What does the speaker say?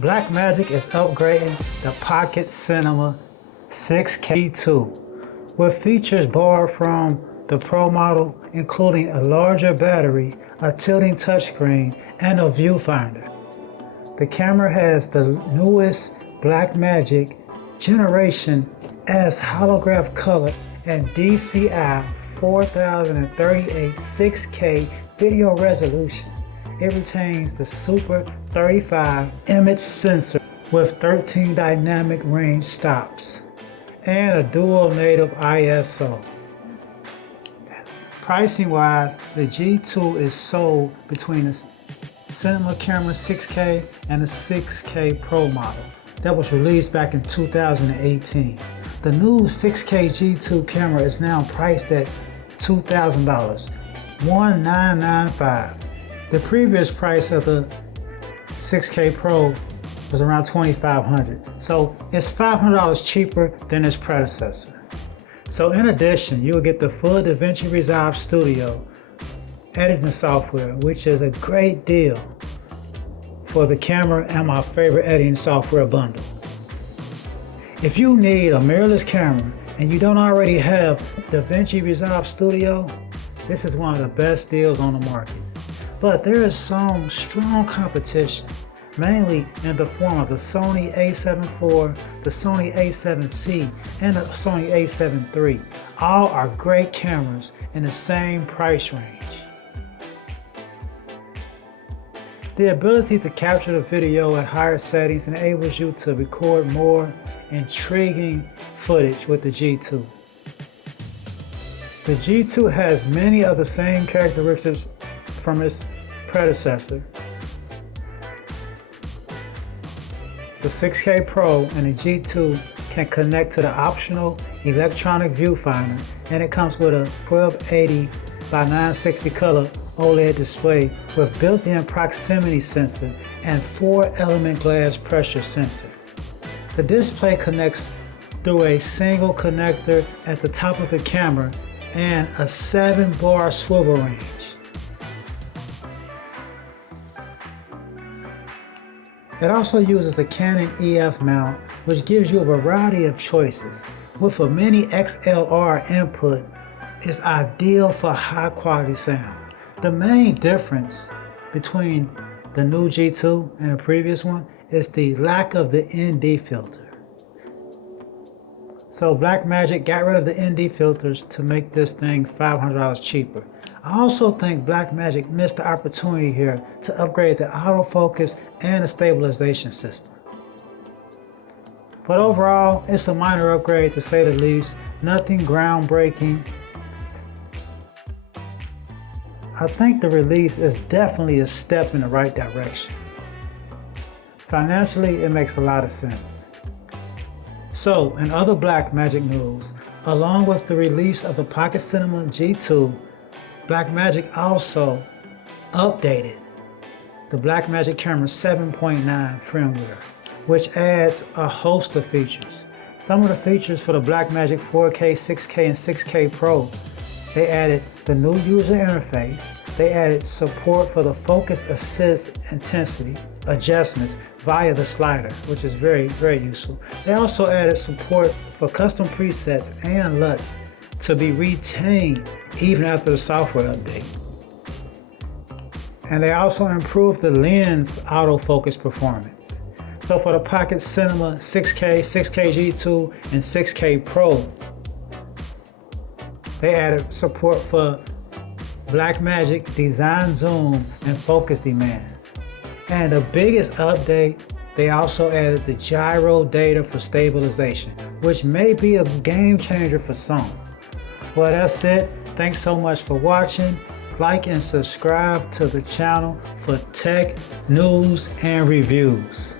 Blackmagic is upgrading the Pocket Cinema 6K G2 with features borrowed from the Pro model, including a larger battery, a tilting touchscreen, and a viewfinder. The camera has the newest Blackmagic Generation S holograph color and DCI 4038 6K video resolution. It retains the Super 35 image sensor with 13 dynamic range stops and a dual native ISO. Pricing wise, the G2 is sold between the Cinema Camera 6K and the 6K Pro model that was released back in 2018. The new 6K G2 camera is now priced at $2,000, $1,995. The previous price of the 6K Pro was around $2,500, so it's $500 cheaper than its predecessor. So in addition, you'll get the full DaVinci Resolve Studio editing software, which is a great deal for the camera and my favorite editing software bundle. If you need a mirrorless camera and you don't already have DaVinci Resolve Studio, this is one of the best deals on the market. But there is some strong competition, mainly in the form of the Sony a7 IV, the Sony a7C, and the Sony a7 III. All are great cameras in the same price range. The ability to capture the video at higher settings enables you to record more intriguing footage with the G2. The G2 has many of the same characteristics from its predecessor, the 6K Pro, and the G2 can connect to the optional electronic viewfinder, and it comes with a 1280 by 960 color OLED display with built-in proximity sensor and 4-element glass pressure sensor. The display connects through a single connector at the top of the camera and a 7-bar swivel range. It also uses the Canon EF mount, which gives you a variety of choices. With a mini XLR input, it's ideal for high quality sound. The main difference between the new G2 and the previous one is the lack of the ND filter. So Blackmagic got rid of the ND filters to make this thing $500 cheaper. I also think Blackmagic missed the opportunity here to upgrade the autofocus and the stabilization system. But overall, it's a minor upgrade to say the least, nothing groundbreaking. I think the release is definitely a step in the right direction. Financially, it makes a lot of sense. So, in other Blackmagic news, along with the release of the Pocket Cinema G2, Blackmagic also updated the Blackmagic Camera 7.9 firmware, which adds a host of features. Some of the features for the Blackmagic 4K, 6K, and 6K Pro, they added the new user interface. They added support for the focus assist intensity adjustments via the slider, which is very, very useful. They also added support for custom presets and LUTs to be retained even after the software update. And they also improved the lens autofocus performance. So for the Pocket Cinema 6K, 6K G2, and 6K Pro, they added support for Blackmagic Design zoom and focus demands. And the biggest update, they also added the Gyro data for stabilization, which may be a game changer for some. Well, that's it. Thanks so much for watching. Like and subscribe to the channel for tech, news, and reviews.